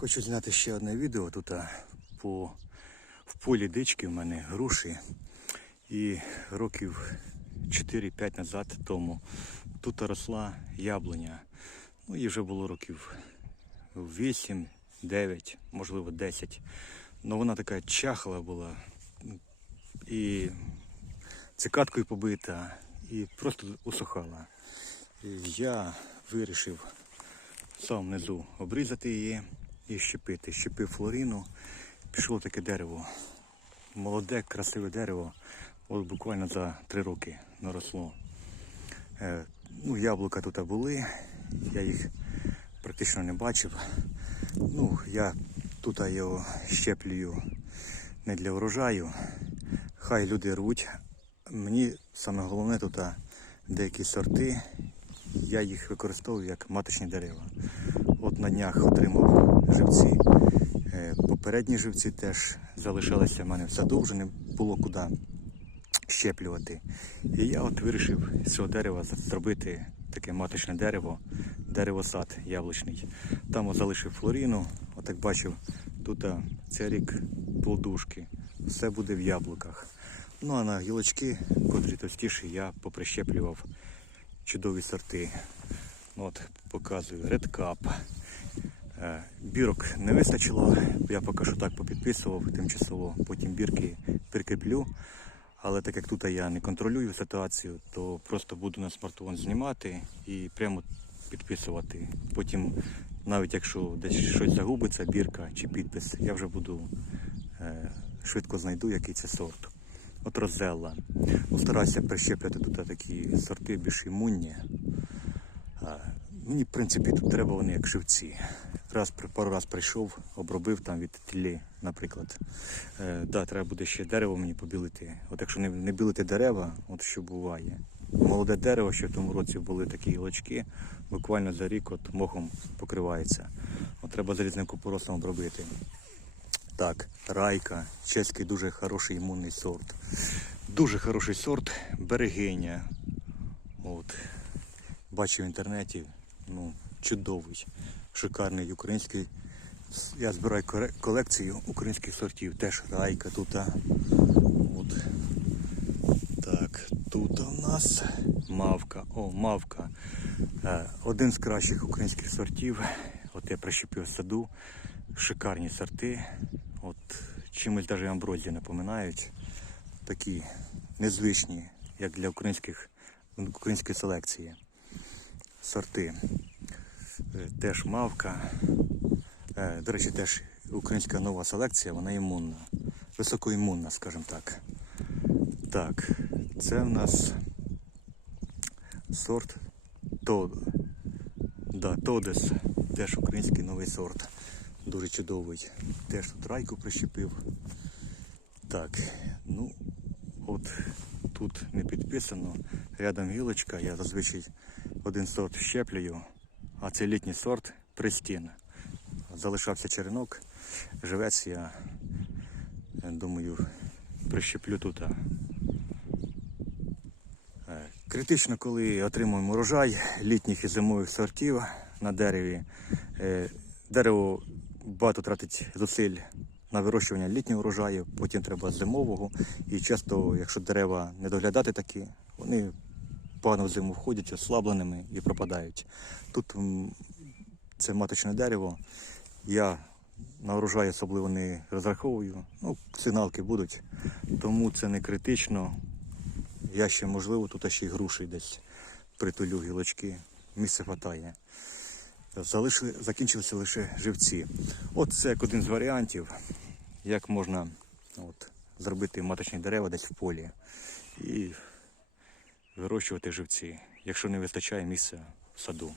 Хочу зняти ще одне відео. Тут по, в полі дички в мене груші. І років 4-5 назад тому тут росла яблуня. Ну, їй вже було років 8, 9, можливо 10. Ну вона така чахла була. І цикаткою побита, і просто усухала. Я вирішив сам внизу обрізати її і щепити. Щепив флорину, пішло таке дерево. Молоде, красиве дерево. От буквально за три роки наросло. Е, ну, яблука тут були, я їх практично не бачив. Ну, я тут його щеплюю не для врожаю. Хай люди рвуть. Мені саме головне тут деякі сорти, я їх використовую як маточні дерева. От на днях отримав живці. Е, Попередні живці теж залишалися в мене в саду, вже не було куди щеплювати. І я от вирішив з цього дерева зробити таке маточне дерево, дерево-сад яблучний. Там от залишив флоріну, от бачив, тут а, цей рік плодушки. Все буде в яблуках. Ну а на гілочки, котрі товстіші, я поприщеплював чудові сорти. Ну, От показую Red Cup. Е, Бірок не вистачило, я поки що так попідписував тимчасово, потім бірки прикріплю. Але так як тут я не контролюю ситуацію, то просто буду на смартфон знімати і прямо підписувати. Потім, навіть якщо десь щось загубиться, бірка чи підпис, я вже буду е, швидко знайду, який це сорт. От розелла. Ну, стараюся прищепляти тут такі сорти більш імунні. Мені, в принципі, тут треба вони як живці. Раз, пару раз прийшов, обробив там від тлі, наприклад. Е, да, треба буде ще дерево мені побілити. От якщо не, не білити дерева, от що буває. Молоде дерево, що в тому році були такі гілочки, буквально за рік от мохом покривається. От треба залізним купорослом обробити. Так, райка, чеський дуже хороший імунний сорт. Дуже хороший сорт берегиня. От. Бачив в інтернеті, ну, чудовий, шикарний український. Я збираю колекцію українських сортів. Теж райка тут. От. Так, тут у нас мавка. О, мавка. Е, Один з кращих українських сортів. От я прищепив саду. Шикарні сорти. От чимось навіть амброзії напоминають. Такі незвичні, як для українських, української селекції. Сорти. Е, Теж мавка. Е, До речі, теж українська нова селекція, вона імунна. Високоімунна, скажімо так. Так, це в нас сорт Тод. Да, Тодес. Теж український новий сорт. Дуже чудовий. Теж тут райку прищепив. Так, ну от тут не підписано. Рядом гілочка, я зазвичай один сорт щеплюю, а це літній сорт Пристін. Залишався черенок, живець я е, думаю, прищеплю тут. Е, Критично, коли отримуємо урожай літніх і зимових сортів на дереві. Е, Дерево багато тратить зусиль на вирощування літнього урожаю, потім треба зимового. І часто, якщо дерева не доглядати такі, вони погано в зиму входять ослабленими і пропадають. Тут це маточне дерево. Я на урожай особливо не розраховую. Ну, сигналки будуть, тому це не критично. Я ще, можливо, тут ще й груші десь притулю гілочки. Місце хватає. Залишили, закінчилися лише живці. От це як один з варіантів, як можна от, зробити маточні дерева десь в полі і вирощувати живці, якщо не вистачає місця в саду.